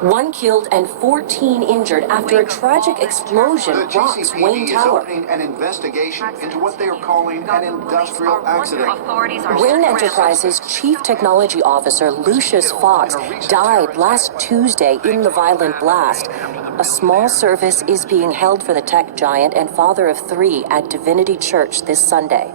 1 killed and 14 injured after a tragic explosion The rocks Wayne GCPD is Tower. opening an investigation into what they are calling an industrial accident. Wayne Enterprises' Chief Technology Officer Lucius Fox died last Tuesday in the violent blast. A small service is being held for the tech giant and father of 3 at Divinity Church this Sunday.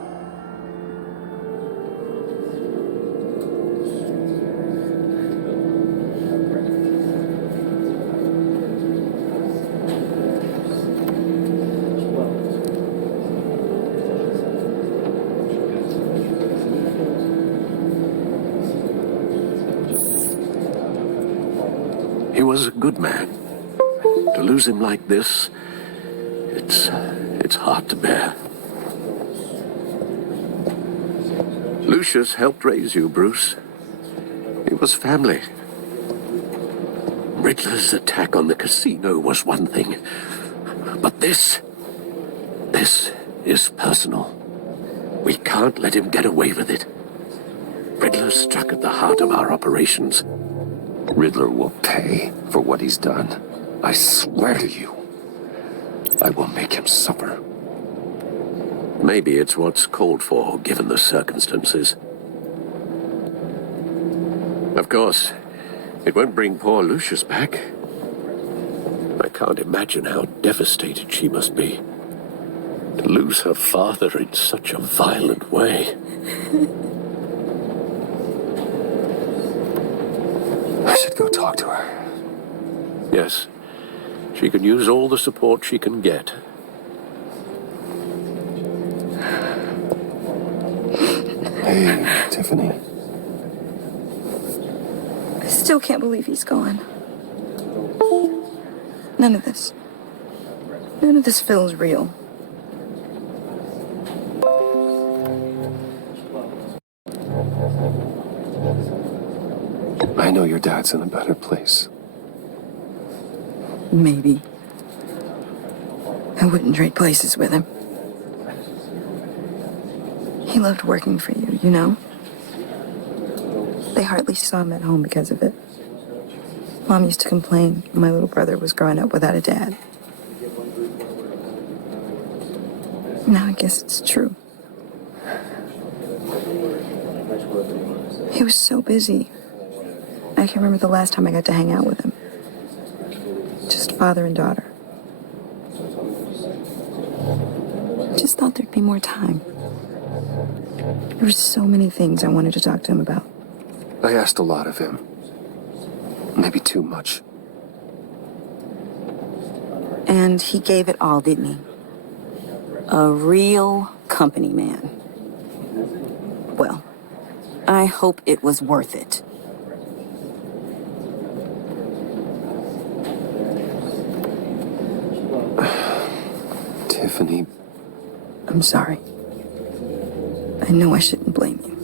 He was a good man. To lose him like this, it's hard to bear. Lucius helped raise you, Bruce. It was family. Riddler's attack on the casino was one thing, but this is personal. We can't let him get away with it. Riddler struck at the heart of our operations. Riddler will pay for what he's done. I swear to you, I will make him suffer. Maybe it's what's called for, given the circumstances. Of course, it won't bring poor Lucius back. I can't imagine how devastated she must be. To lose her father in such a violent way. I should go talk to her. Yes, she can use all the support she can get. Hey, Tiffany. I still can't believe he's gone. None of this feels real. I know your dad's in a better place. Maybe. I wouldn't trade places with him. He loved working for you, you know? They hardly saw him at home because of it. Mom used to complain my little brother was growing up without a dad. Now I guess it's true. He was so busy. I can remember the last time I got to hang out with him. Just father and daughter. I just thought there'd be more time. There were so many things I wanted to talk to him about. I asked a lot of him. Maybe too much. And he gave it all, didn't he? A real company man. Well, I hope it was worth it. Tiffany. I'm sorry. I know I shouldn't blame you.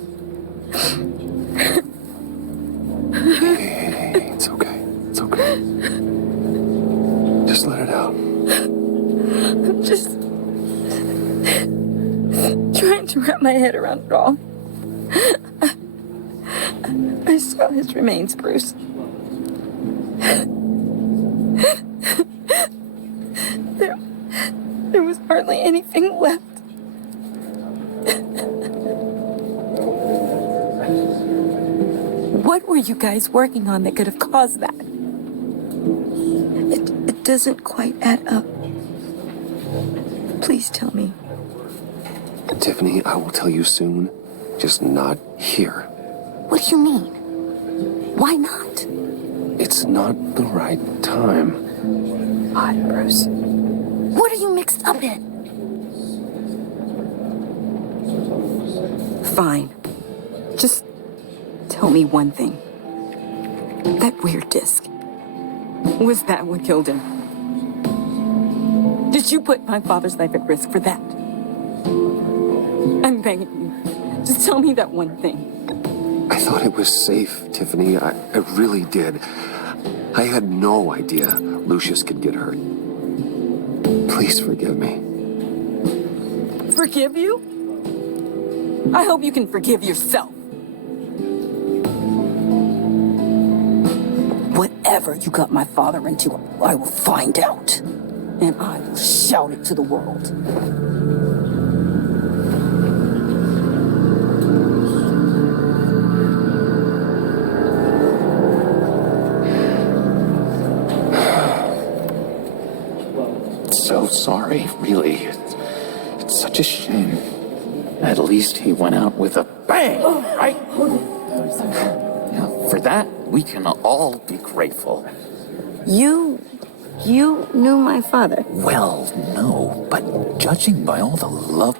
Hey, it's okay. It's okay. Just let it out. I'm just trying to wrap my head around it all. I saw his remains, Bruce. There was hardly anything left. What were you guys working on that could have caused that? It doesn't quite add up. Please tell me. Tiffany, I will tell you soon. Just not here. What do you mean? Why not? It's not the right time. Odd, Bruce. What are you mixed up in? Fine. Just tell me one thing. That weird disc. Was that what killed him? Did you put my father's life at risk for that? I'm begging you. Just tell me that one thing. I thought it was safe, Tiffany. I really did. I had no idea Lucius could get hurt. Please forgive me. Forgive you? I hope you can forgive yourself. Whatever whatever you got my father into, I will find out. And I will shout it to the world. So sorry, really. It's such a shame. At least he went out with a bang, right? Now, for that, we can all be grateful. You knew my father? Well, no, but judging by all the love...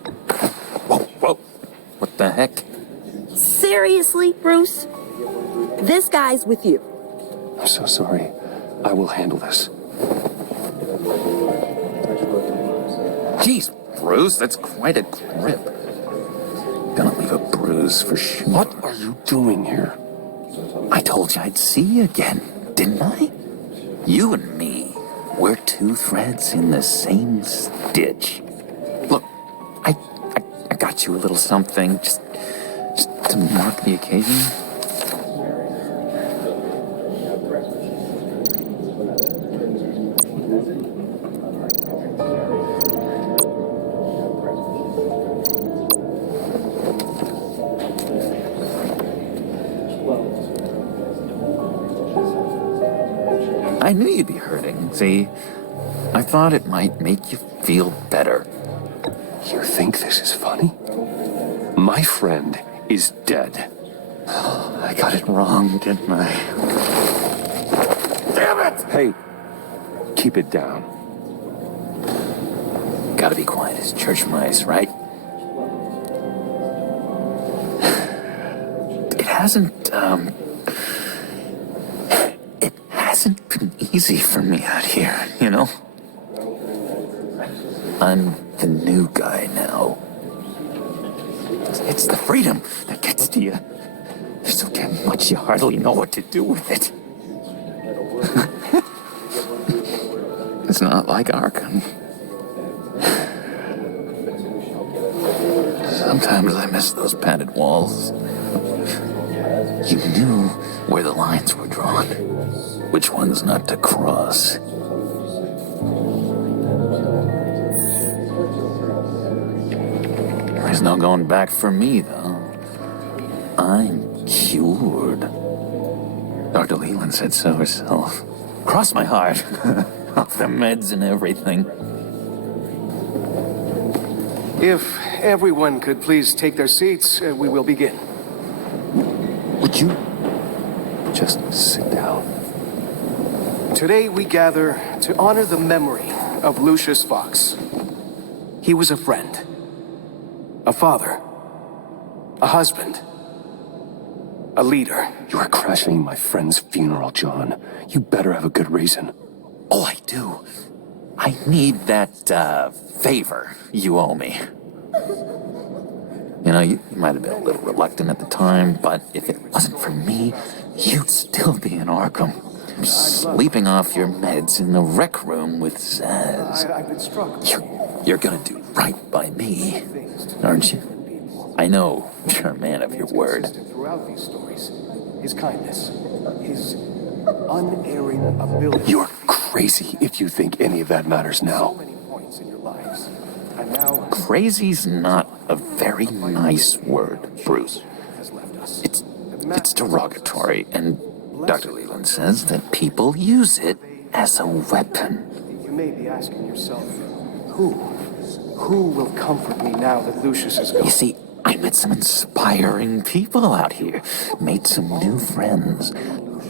Whoa. What the heck? Seriously, Bruce? This guy's with you. I'm so sorry. I will handle this. Jeez, Bruce, that's quite a grip. Gonna leave a bruise for sure. What are you doing here? I told you I'd see you again, didn't I? You and me, we're two threads in the same stitch. Look, I got you a little something, just to mark the occasion. I knew you'd be hurting, see? I thought it might make you feel better. You think this is funny? My friend is dead. I got it wrong, didn't I? Damn it! Hey, keep it down. Gotta be quiet as church mice, right? It hasn't been easy for me out here, you know? I'm the new guy now. It's the freedom that gets to you. There's so damn much you hardly know what to do with it. It's not like Arkham. Sometimes I miss those padded walls. You knew where the lines were drawn, which ones not to cross. There's no going back for me, though. I'm cured. Dr. Leland said so herself. Cross my heart. Off the meds and everything. If everyone could please take their seats, we will begin. Would you? Just sit down. Today we gather to honor the memory of Lucius Fox. He was a friend, a father, a husband, a leader. You are crashing my friend's funeral, John. You better have a good reason. Oh, I do. I need that, favor you owe me. You know, you might have been a little reluctant at the time, but if it wasn't for me, you'd still be in Arkham. Sleeping off your meds in the rec room with Zaz. I've been struck. You're gonna do right by me, aren't you? I know you're a man of your word. Throughout these stories, his kindness, his unerring ability. You're crazy if you think any of that matters now. So many points in your lives, and now Crazy's not a very nice word, Bruce. has left us. It's derogatory, and Dr. Leland says that people use it as a weapon. You may be asking yourself, who will comfort me now that Lucius is gone? You see, I met some inspiring people out here, made some new friends,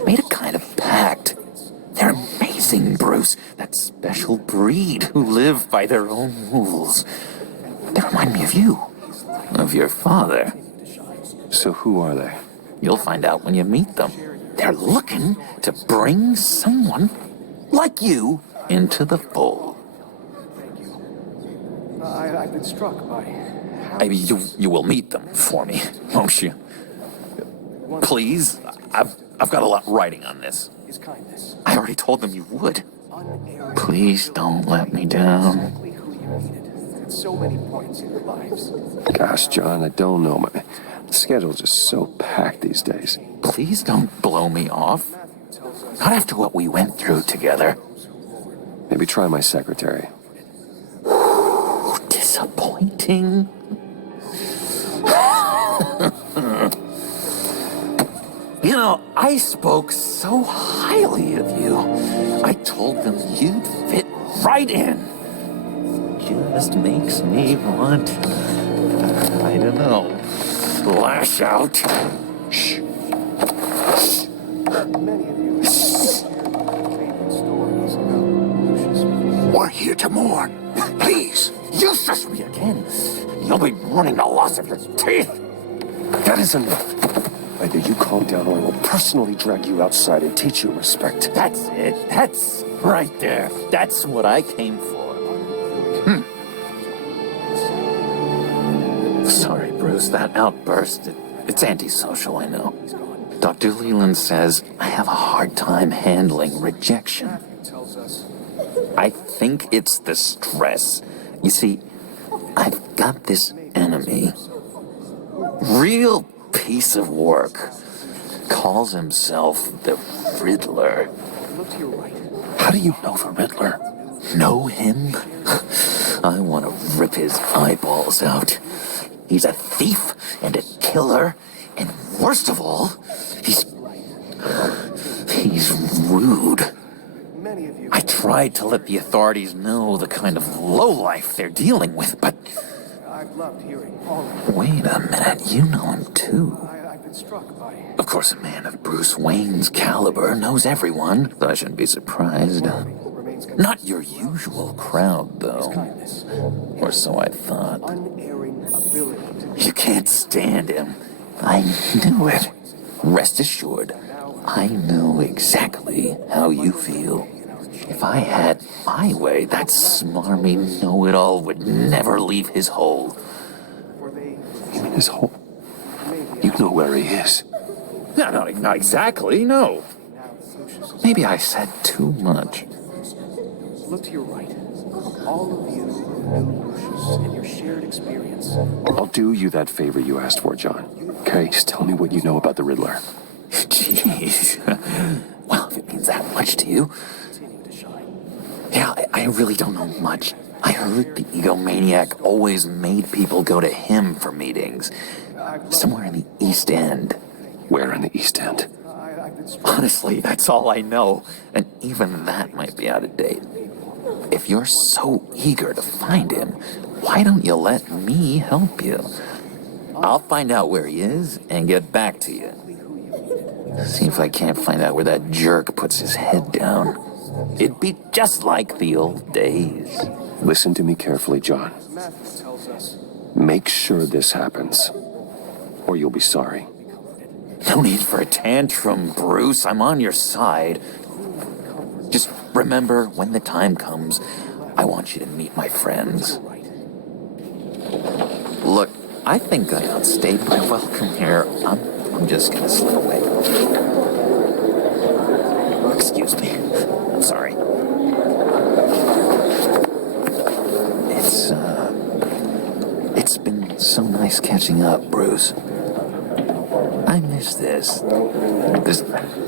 made a kind of pact. They're amazing, Bruce. That special breed who live by their own rules. They remind me of you, of your father. So who are they? You'll find out when you meet them. They're looking to bring someone like you into the fold. I've been struck by how You will meet them for me, won't you? Please, I've got a lot writing on this. his kindness, I already told them you would. unerring. Please don't let me down. Exactly who you needed at so many points in your lives. Gosh, John, I don't know. My schedule's just so packed these days. Please don't blow me off. Not after what we went through together. Maybe try my secretary. Disappointing. You know, I spoke so highly of you. I told them you'd fit right in. Just makes me want, I don't know, lash out. Shh. We're here to mourn. Please, you shush me again. You'll be mourning the loss of your teeth. That is enough. Either you calm down or I will personally drag you outside and teach you respect. That's it. That's right there. That's what I came for. Sorry, Bruce. That outburst, it's antisocial, I know. Dr. Leland says I have a hard time handling rejection. I think it's the stress. You see, I've got this enemy. Real piece of work. Calls himself the Riddler. How do you know the Riddler? Know him? I want to rip his eyeballs out. He's a thief and a killer, and worst of all, he's rude. I tried to let the authorities know the kind of lowlife they're dealing with, but... Wait a minute, you know him too. Of course, a man of Bruce Wayne's caliber knows everyone, so I shouldn't be surprised. Not your usual crowd, though. Or so I thought. You can't stand him. I knew it. Rest assured, I know exactly how you feel. If I had my way, that smarmy know-it-all would never leave his hole. You mean his hole? You know where he is. No, not exactly, no. Maybe I said too much. Look to your right. All of you knew Lucius and your shared experience. I'll do you that favor you asked for, John. Okay, just tell me what you know about the Riddler. Jeez. Well, if it means that much to you. Yeah, I really don't know much. I heard the egomaniac always made people go to him for meetings. Somewhere in the East End. Where in the East End? Honestly, that's all I know. And even that might be out of date. If you're so eager to find him, why don't you let me help you? I'll find out where he is and get back to you. See if I can't find out where that jerk puts his head down. It'd be just like the old days. Listen to me carefully, John. Make sure this happens, or you'll be sorry. No need for a tantrum, Bruce. I'm on your side. Just remember, when the time comes, I want you to meet my friends. Look, I think I outstayed my welcome here. I'm just gonna slip away. Excuse me. I'm sorry. It's been so nice catching up, Bruce. I miss this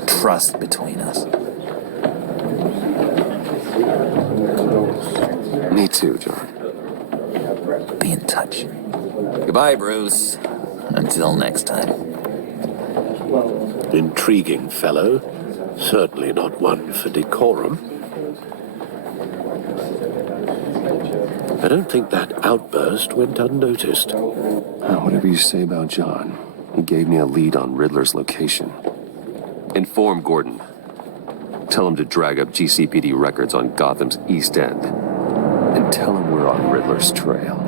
trust between us. Me too, John. Be in touch. Goodbye, Bruce. Until next time. Intriguing fellow. Certainly not one for decorum. I don't think that outburst went unnoticed. Whatever you say about John, he gave me a lead on Riddler's location. Inform Gordon. Tell him to drag up GCPD records on Gotham's East End. And tell him we're on Riddler's trail.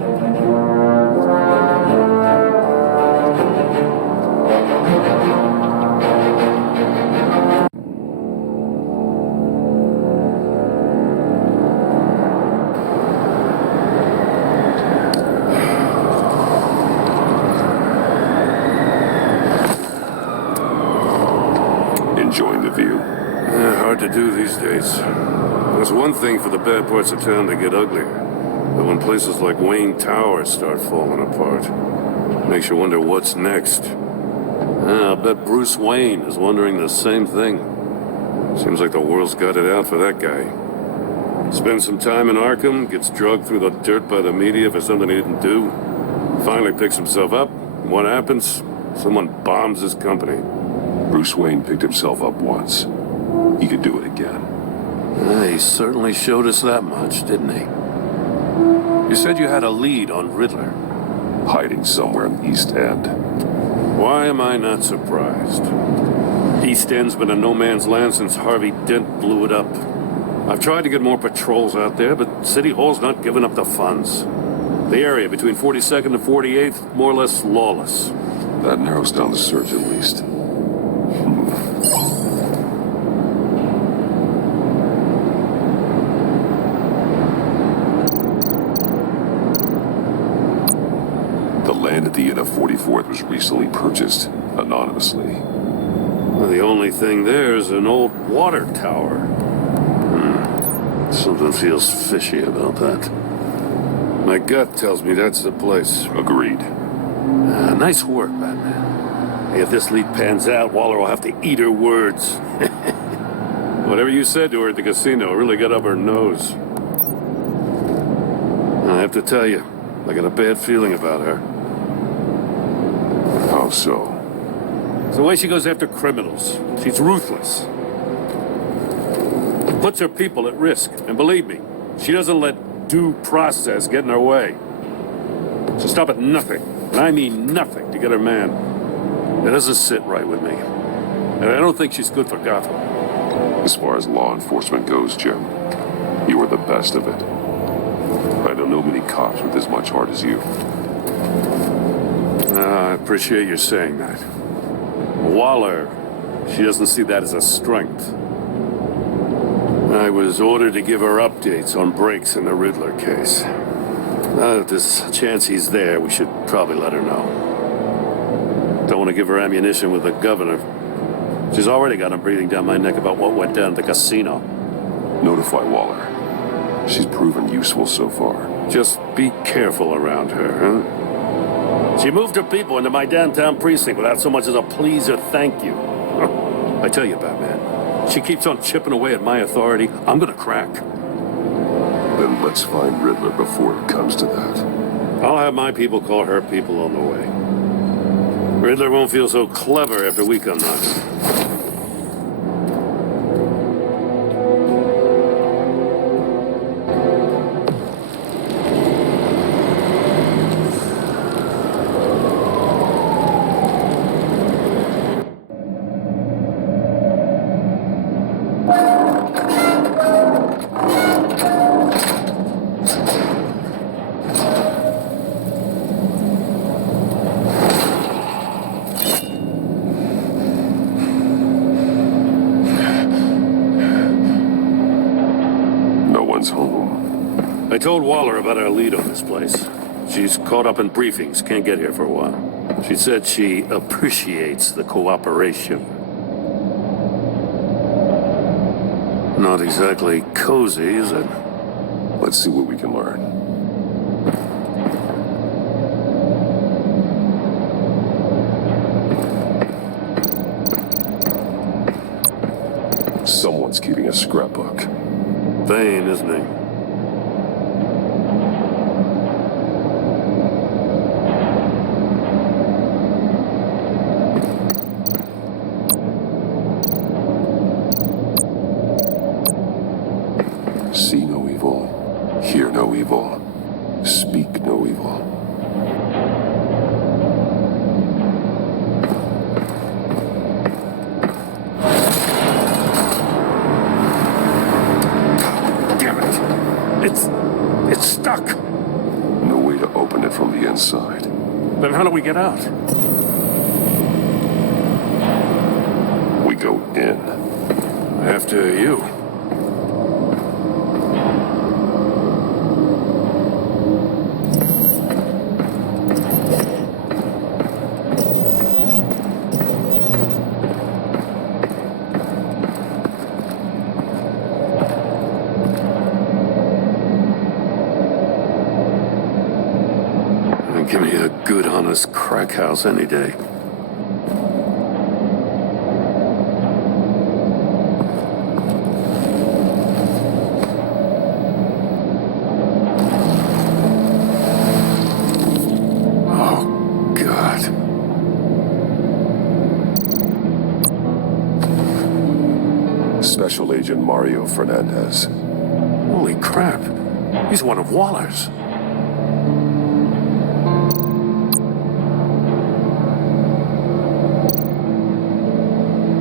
Enjoying the view? Hard to do these days. There's one thing for the bad parts of town to get uglier. But when places like Wayne Tower start falling apart, makes you wonder what's next. I'll bet Bruce Wayne is wondering the same thing. Seems like the world's got it out for that guy. Spends some time in Arkham, gets drugged through the dirt by the media for something he didn't do. Finally picks himself up. And what happens? Someone bombs his company. Bruce Wayne picked himself up once. He could do it again. He certainly showed us that much, didn't he? You said you had a lead on Riddler. Hiding somewhere in the East End. Why am I not surprised? East End's been a no-man's land since Harvey Dent blew it up. I've tried to get more patrols out there, but City Hall's not giving up the funds. The area between 42nd and 48th, more or less lawless. That narrows down the search at least. The land at the end of 44th was recently purchased, anonymously. Well, the only thing there is an old water tower. Something feels fishy about that. My gut tells me that's the place. Agreed. Nice work, Batman. Hey, if this lead pans out, Waller will have to eat her words. Whatever you said to her at the casino really got up her nose. I have to tell you, I got a bad feeling about her. How so? It's the way she goes after criminals. She's ruthless. Puts her people at risk. And believe me, she doesn't let due process get in her way. She'll stop at nothing, and I mean nothing, to get her man. It doesn't sit right with me. And I don't think she's good for Gotham. As far as law enforcement goes, Jim, you are the best of it. I don't know many cops with as much heart as you. I appreciate you saying that. Waller, she doesn't see that as a strength. I was ordered to give her updates on breaks in the Riddler case. If there's a chance he's there, we should probably let her know. Don't want to give her ammunition with the governor. She's already got him breathing down my neck about what went down at the casino. Notify Waller. She's proven useful so far. Just be careful around her, huh? She moved her people into my downtown precinct without so much as a please or thank you. I tell you, Batman, she keeps on chipping away at my authority. I'm gonna crack. Then let's find Riddler before it comes to that. I'll have my people call her people on the way. Riddler won't feel so clever after we come knocking. Home. I told Waller about our lead on this place. She's caught up in briefings, can't get here for a while. She said she appreciates the cooperation. Not exactly cozy, is it? Let's see what we can learn. Someone's keeping a scrapbook. Vain, isn't he? See no evil, hear no evil, speak no evil. It's stuck. No way to open it from the inside. Then how do we get out? We go in. After you. Give me a good, honest crack house any day. Agent Mario Fernandez. Holy crap. He's one of Waller's.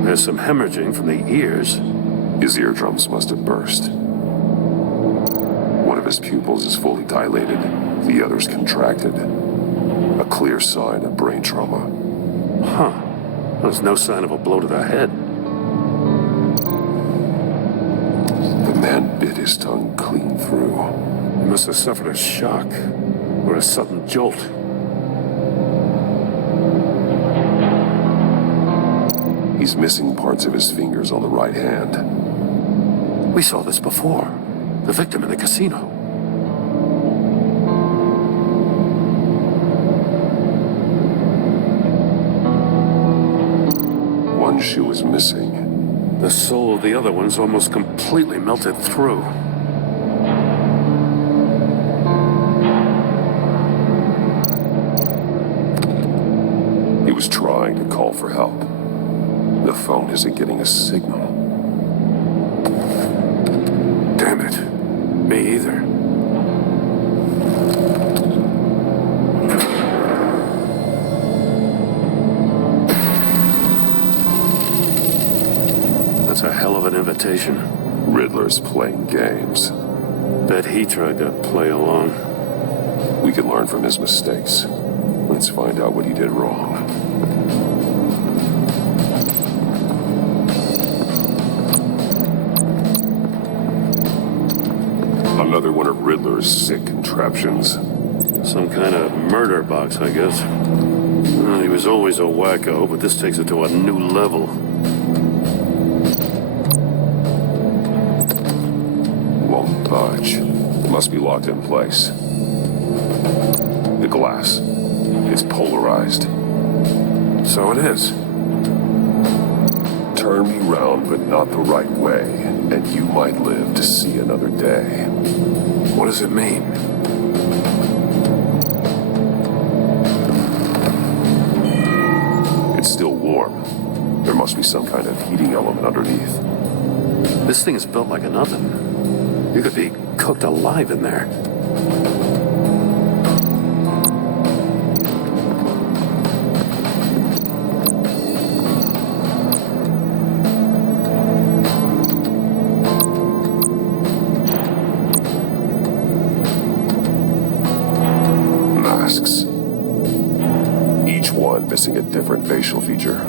There's some hemorrhaging from the ears. His eardrums must have burst. One of his pupils is fully dilated, the other's contracted. A clear sign of brain trauma. Huh. There's no sign of a blow to the head. The man bit his tongue clean through. He must have suffered a shock or a sudden jolt. He's missing parts of his fingers on the right hand. We saw this before. The victim in the casino. One shoe is missing. The sole of the other one's almost completely melted through. He was trying to call for help. The phone isn't getting a signal. Damn it. Me either. That's a hell of an invitation. Riddler's playing games. Bet he tried to play along. We can learn from his mistakes. Let's find out what he did wrong. Another one of Riddler's sick contraptions. Some kind of murder box, I guess. Well, he was always a wacko, but this takes it to a new level. Won't budge. It must be locked in place. The glass. It's polarized. So it is. Turn me round, but not the right way, and you might live to see another day. What does it mean? It's still warm. There must be some kind of heating element underneath. This thing is built like an oven. You could be cooked alive in there. Masks. Each one missing a different facial feature.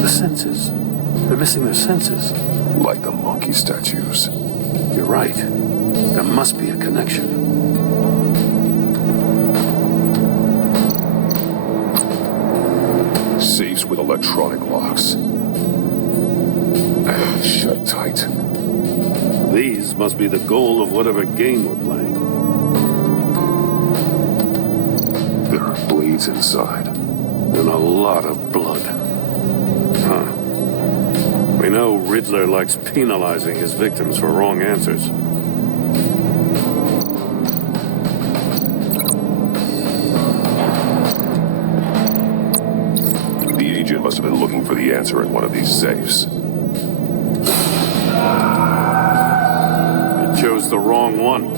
The senses. They're missing their senses. Like the monkey statues. You're right. There must be a connection. Safes with electronic locks. Shut tight. These must be the goal of whatever game we're playing. There are blades inside. And a lot of blood. Huh. We know Riddler likes penalizing his victims for wrong answers. The agent must have been looking for the answer in one of these safes. He chose the wrong one.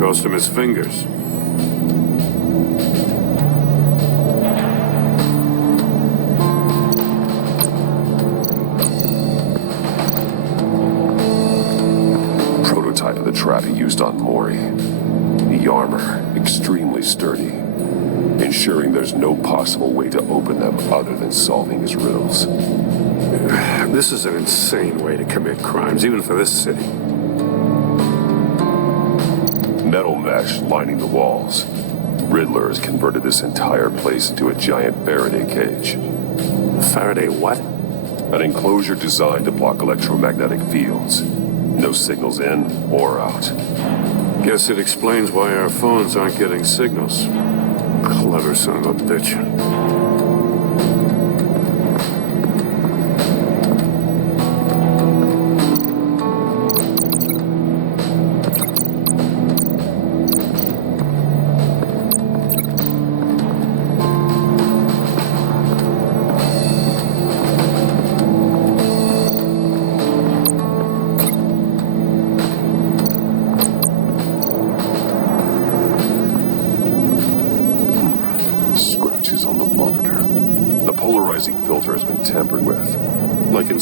Cost him his fingers. Prototype of the trap he used on Maury. The armor, extremely sturdy, ensuring there's no possible way to open them other than solving his riddles. This is an insane way to commit crimes, even for this city. Metal mesh lining the walls. Riddler has converted this entire place into a giant Faraday cage. Faraday what? An enclosure designed to block electromagnetic fields. No signals in or out. Guess it explains why our phones aren't getting signals. Clever son of a bitch.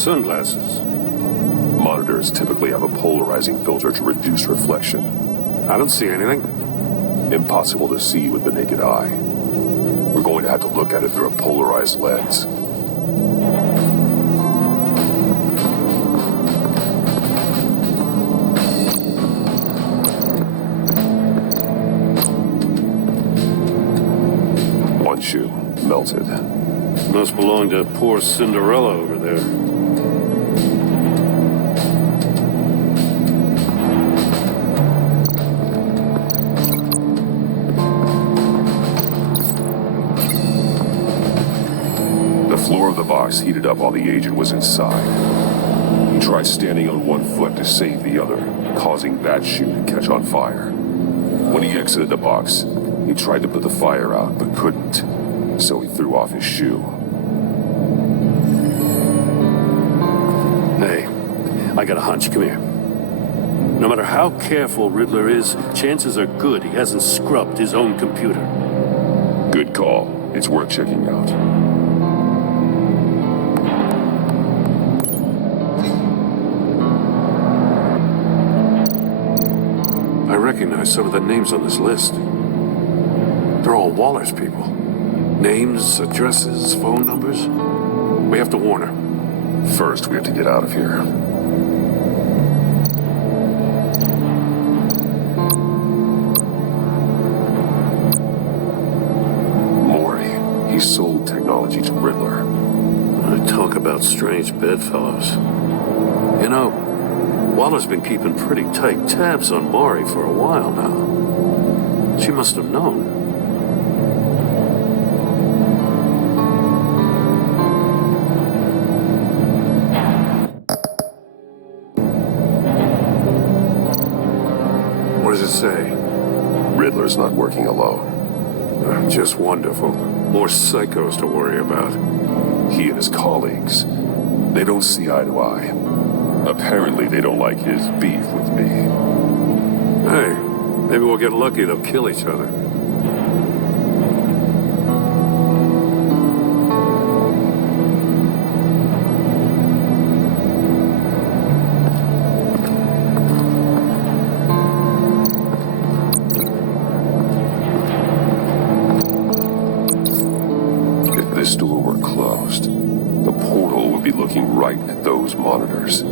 sunglasses. Monitors typically have a polarizing filter to reduce reflection. I don't see anything. Impossible to see with the naked eye. We're going to have to look at it through a polarized lens. One shoe, melted. Must belong to poor Cinderella over there. The floor of the box heated up while the agent was inside. He tried standing on one foot to save the other, causing that shoe to catch on fire. When he exited the box, he tried to put the fire out, but couldn't, so he threw off his shoe. Hey, I got a hunch. Come here. No matter how careful Riddler is, chances are good he hasn't scrubbed his own computer. Good call. It's worth checking out. I recognize some of the names on this list. They're all Waller's people. Names, addresses, phone numbers. We have to warn her. First, we have to get out of here. Maury, he sold technology to Riddler. I talk about strange bedfellows. You know, Waller's been keeping pretty tight tabs on Maury for a while now. She must have known. What does it say? Riddler's not working alone. Just wonderful. More psychos to worry about. He and his colleagues, they don't see eye to eye. Apparently, they don't like his beef with me. Hey, maybe we'll get lucky. They'll kill each other. If this door were closed, the portal would be looking right at those monitors.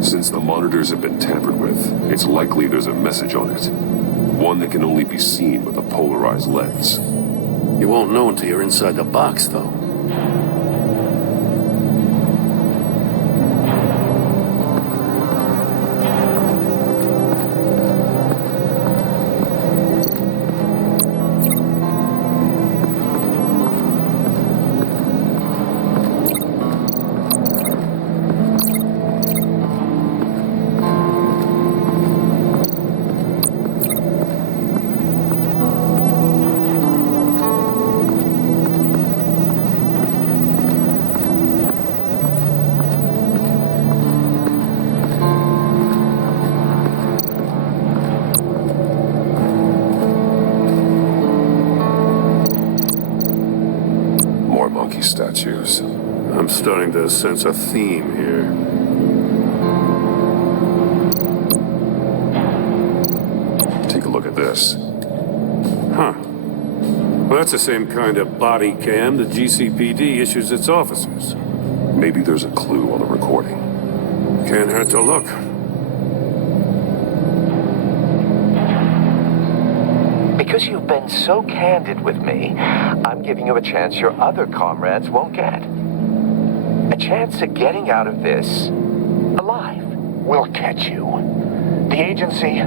Since the monitors have been tampered with, it's likely there's a message on it. One that can only be seen with a polarized lens. You won't know until you're inside the box, though. Statues. I'm starting to sense a theme here. Take a look at this. Huh. Well, that's the same kind of body cam the GCPD issues its officers. Maybe there's a clue on the recording. Can't hurt to look. Because you've been so candid with me, I'm giving you a chance your other comrades won't get. A chance at getting out of this alive. We'll catch you. The agency,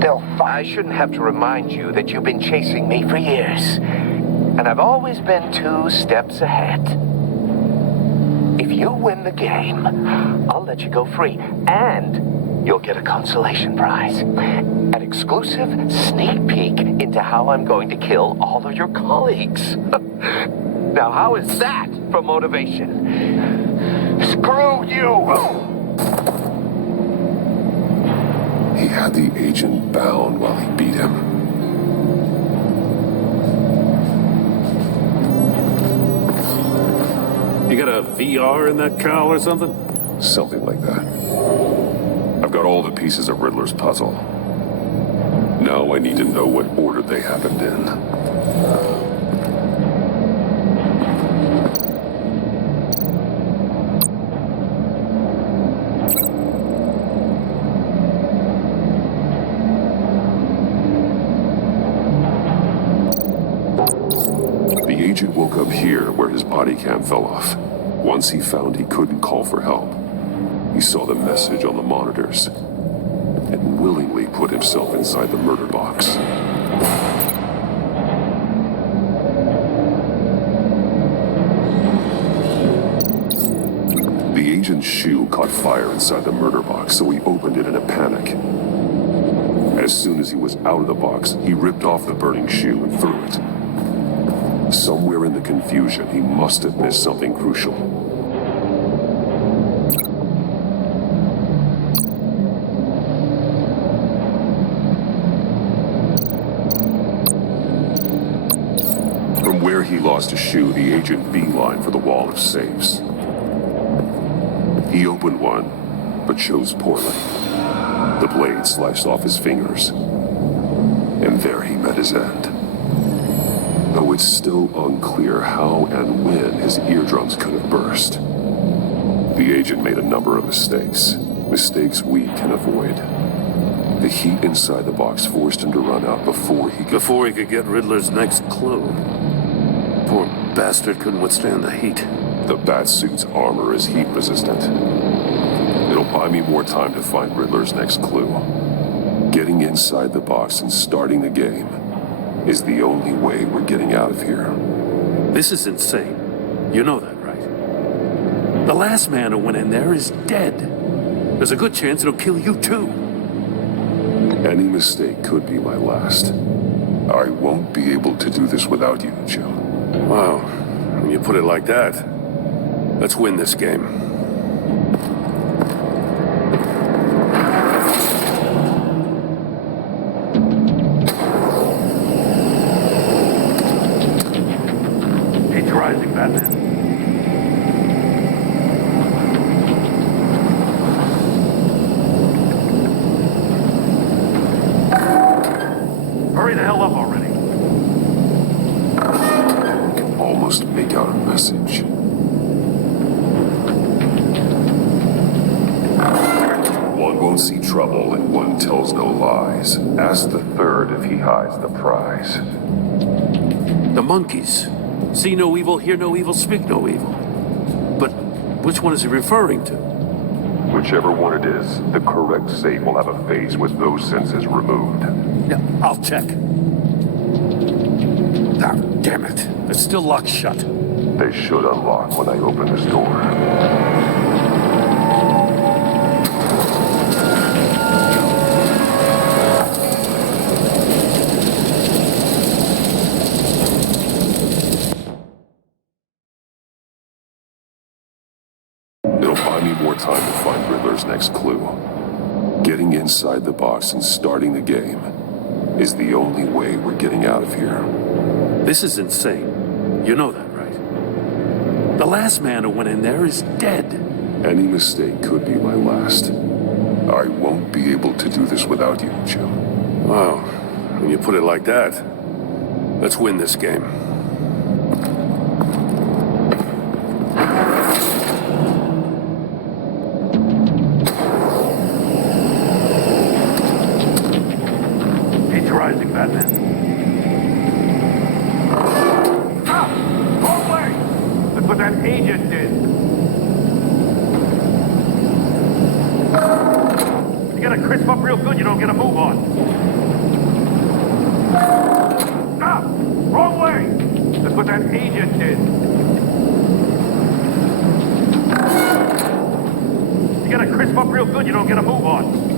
they'll find. I shouldn't have to remind you that you've been chasing me for years. And I've always been 2 steps ahead. If you win the game, I'll let you go free. And you'll get a consolation prize. An exclusive sneak peek into how I'm going to kill all of your colleagues. Now, how is that for motivation? Screw you! He had the agent bound while he beat him. You got a VR in that cowl or something? Something like that. I've got all the pieces of Riddler's puzzle. Now I need to know what order they happened in. The agent woke up here where his body cam fell off. Once he found he couldn't call for help, he saw the message on the monitors and willingly put himself inside the murder box. The agent's shoe caught fire inside the murder box, so he opened it in a panic. As soon as he was out of the box, he ripped off the burning shoe and threw it. Somewhere in the confusion, he must have missed something crucial. From where he lost a shoe, the agent beelined for the wall of safes. He opened one, but chose poorly. The blade sliced off his fingers, and there he met his end. Though it's still unclear how and when his eardrums could have burst. The agent made a number of mistakes we can avoid. The heat inside the box forced him to run out before he could get Riddler's next clue. Poor bastard couldn't withstand the heat. The Batsuit's armor is heat resistant. It'll buy me more time to find Riddler's next clue. Getting inside the box and starting the game is the only way we're getting out of here. This is insane. You know that, right? The last man who went in there is dead. There's a good chance it'll kill you too. Any mistake could be my last. I won't be able to do this without you, Joe. Wow. When you put it like that, let's win this game. Rising, Batman. Hurry the hell up already. I can almost make out a message. One won't see trouble and one tells no lies. Ask the third if he hides the prize. The monkeys. See no evil, hear no evil, speak no evil. But which one is he referring to? Whichever one it is, the correct safe will have a face with those senses removed. Yeah, I'll check. Ah, damn it. It's still locked shut. They should unlock when I open this door. Time to find Riddler's next clue. Getting inside the box and starting the game is the only way we're getting out of here. This is insane. You know that, right? The last man who went in there is dead. Any mistake could be my last. I won't be able to do this without you, Joe. Wow. When you put it like that, let's win this game. Rising, Batman. Stop! Wrong way! That's what that agent did. You gotta crisp up real good, you don't get a move on. Stop! Wrong way! That's what that agent did. You gotta crisp up real good, you don't get a move on.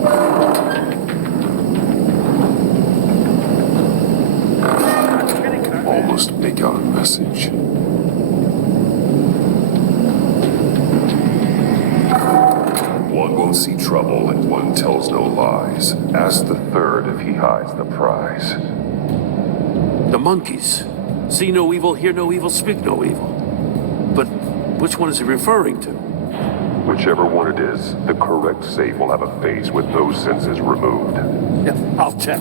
Almost make out a message. One won't see trouble and one tells no lies. Ask the third if he hides the prize. The monkeys. See no evil, hear no evil, speak no evil. But Which one is he referring to? Whichever one it is, the correct safe will have a phase with those senses removed. Yeah, I'll check.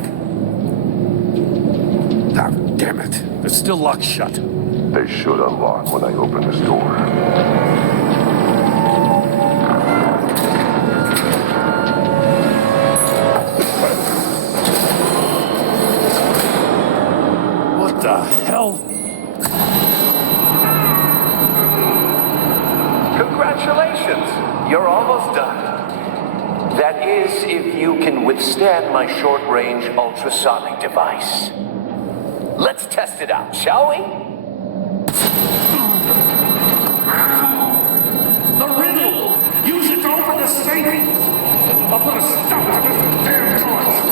Ah, damn it. It's still locked shut. They should unlock when I open this door. What the hell? Congratulations! You're almost done. That is, if you can withstand my short-range ultrasonic device. Let's test it out, shall we? The riddle! Use it to open the safe! I'll put a stop to this damn noise!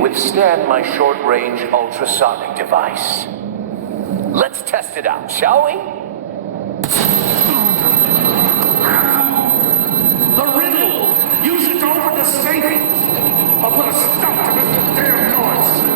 Withstand my short-range ultrasonic device. Let's test it out, shall we? The riddle! Use it to open the safe! I'll put a stop to this damn noise!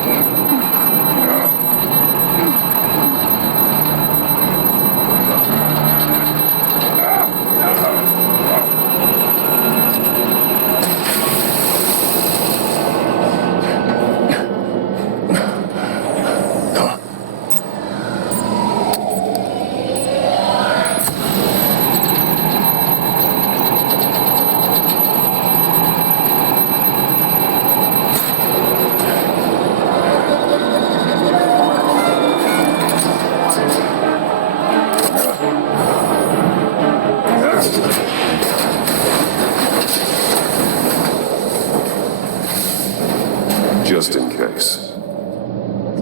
Just in case.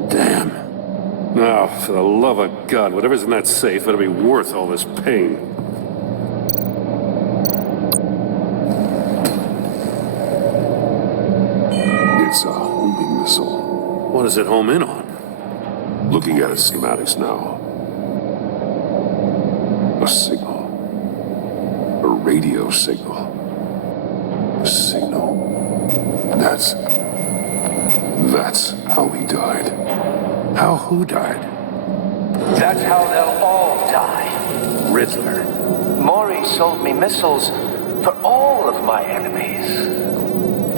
Damn. Now, for the love of God, whatever's in that safe, it'll be worth all this pain. It's a homing missile. What does it home in on? Looking at its schematics now. A signal. A radio signal. A signal. That's how he died. How who died? That's how they'll all die. Riddler. Maury sold me missiles for all of my enemies.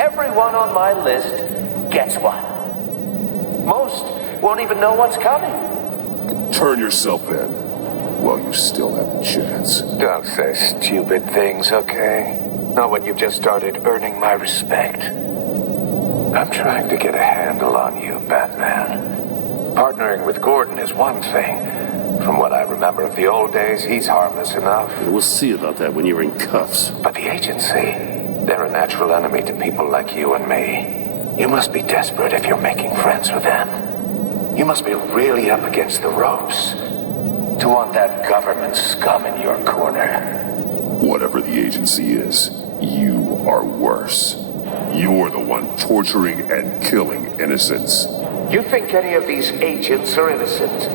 Everyone on my list gets one. Most won't even know what's coming. Turn yourself in while you still have the chance. Don't say stupid things, okay? Not when you've just started earning my respect. I'm trying to get a handle on you, Batman. Partnering with Gordon is one thing. From what I remember of the old days, he's harmless enough. We'll see about that when you're in cuffs. But the agency, they're a natural enemy to people like you and me. You must be desperate if you're making friends with them. You must be really up against the ropes to want that government scum in your corner. Whatever the agency is, you are worse. You're the one torturing and killing innocents. You think any of these agents are innocent?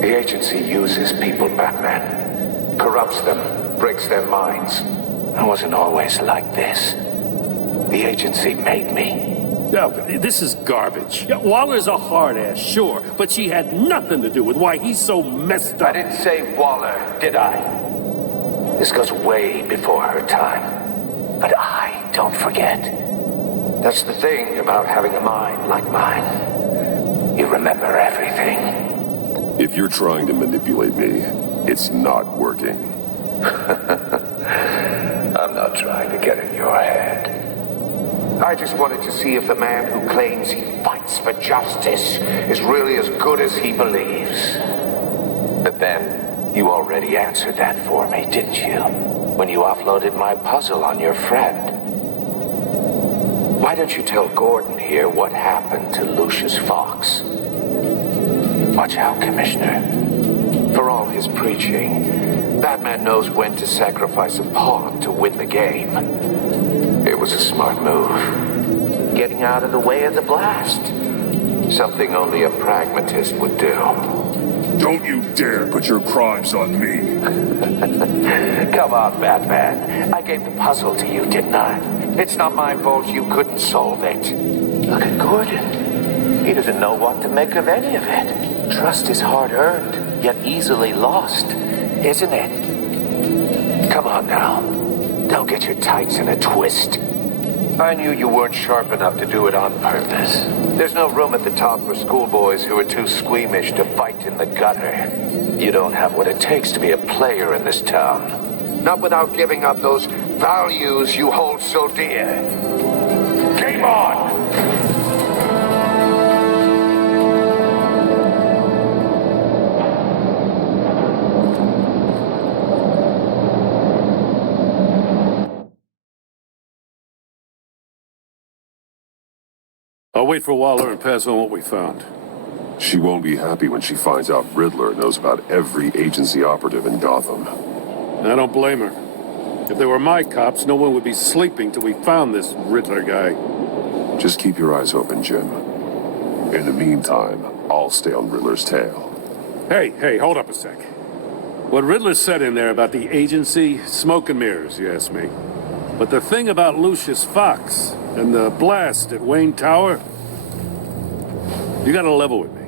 The agency uses people, Batman. Corrupts them, breaks their minds. I wasn't always like this. The agency made me. No, this is garbage. Yeah, Waller's a hard ass, sure, but she had nothing to do with why he's so messed up. I didn't say Waller, did I? This goes way before her time. But I don't forget. That's the thing about having a mind like mine. You remember everything. If you're trying to manipulate me, it's not working. I'm not trying to get in your head. I just wanted to see if the man who claims he fights for justice is really as good as he believes. But then, you already answered that for me, didn't you? When you offloaded my puzzle on your friend. Why don't you tell Gordon here what happened to Lucius Fox? Watch out, Commissioner. For all his preaching, Batman knows when to sacrifice a pawn to win the game. It was a smart move. Getting out of the way of the blast. Something only a pragmatist would do. Don't you dare put your crimes on me. Come on, Batman. I gave the puzzle to you, didn't I? It's not my fault you couldn't solve it. Look at Gordon. He doesn't know what to make of any of it. Trust is hard-earned, yet easily lost, isn't it? Come on now. Don't get your tights in a twist. I knew you weren't sharp enough to do it on purpose. There's no room at the top for schoolboys who are too squeamish to fight in the gutter. You don't have what it takes to be a player in this town. Not without giving up those values you hold so dear. Game on! I'll wait for Waller and pass on what we found. She won't be happy when she finds out Riddler knows about every agency operative in Gotham. I don't blame her. If they were my cops, no one would be sleeping till we found this Riddler guy. Just keep your eyes open, Jim. In the meantime, I'll stay on Riddler's tail. Hey, hold up a sec. What Riddler said in there about the agency, smoke and mirrors, you ask me. But the thing about Lucius Fox and the blast at Wayne Tower, you gotta level with me.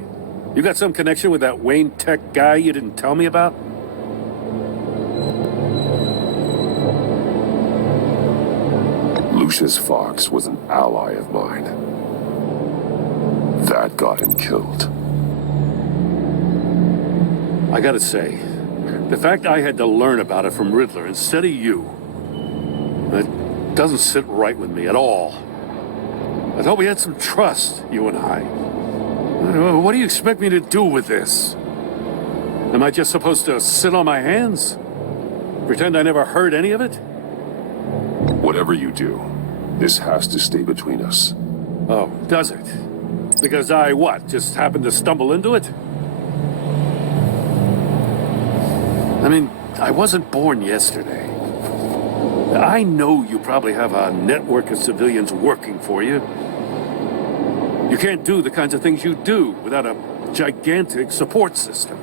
You got some connection with that Wayne Tech guy you didn't tell me about? Lucius Fox was an ally of mine. That got him killed. I gotta say, the fact I had to learn about it from Riddler instead of you, that doesn't sit right with me at all. I thought we had some trust, you and I. What do you expect me to do with this? Am I just supposed to sit on my hands? Pretend I never heard any of it? Whatever you do, this has to stay between us. Oh, does it? Because I, what, just happened to stumble into it? I mean, I wasn't born yesterday. I know you probably have a network of civilians working for you. You can't do the kinds of things you do without a gigantic support system.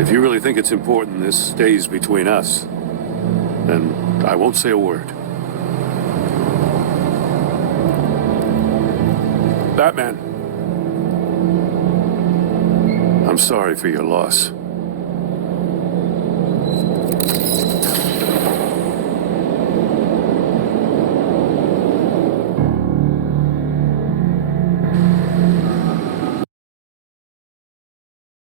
If you really think it's important this stays between us, then I won't say a word. Batman, I'm sorry for your loss.